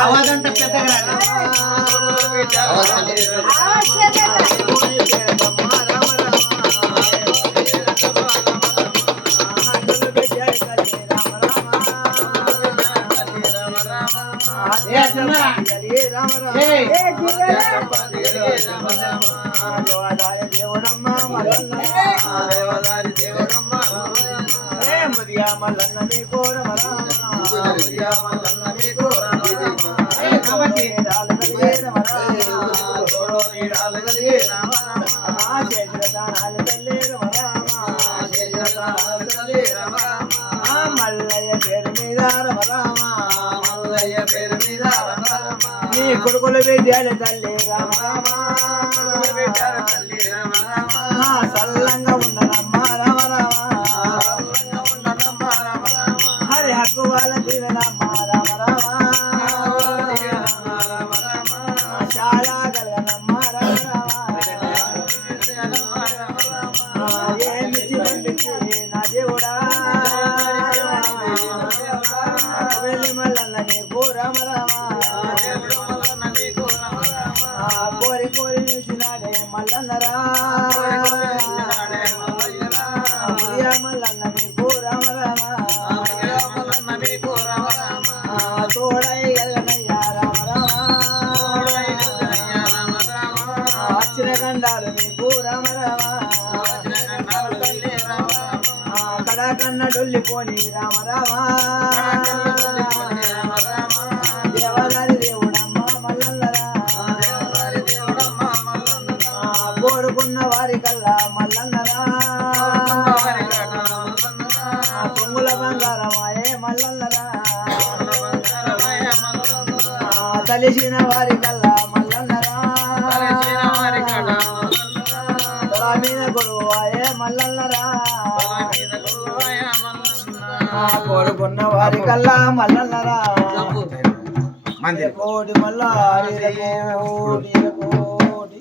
ఆవాజంట పెద్దగా దేవుడమ్మ మల్లన్న మీ కోరమరా మల్లయ్య పేరు మీద మల్లయ్య పేరు మీద నీ కొడుకులు పెట్టాలి తల్లి రామ సల్లంగా ఉండనమ్మ రామ హరి హక్కు వాళ్ళ దీవెనమ్మ రామ చాలా కలగనమ్మ ఏమిచ్చి పంపించి నా దేవుడా వెళ్ళి మల్లన్న నీకు రామ కోరి కోరి చూసినాడే మల్లన్నరా మల్లన్న నీకు రామ తోడై గల్లనయ్యా రామ అచ్చిన గండాలు నీకు రామ కడా కన్న డొల్లిపోని రామ దేవదారి దేవుడమ్మ మల్లన్నరా కోరుకున్న వారి కల్లా మల్లన్నరా పొంగుల బంగారమాయే మల్లన్నరా తలిసిన వారి కల్లా మల్లన్నరా తల మీద గొడవాయే మల్లన్నరా కోరుకున్న వారి కల్లా మల్లన్నరా కోడి మల్ల కోడి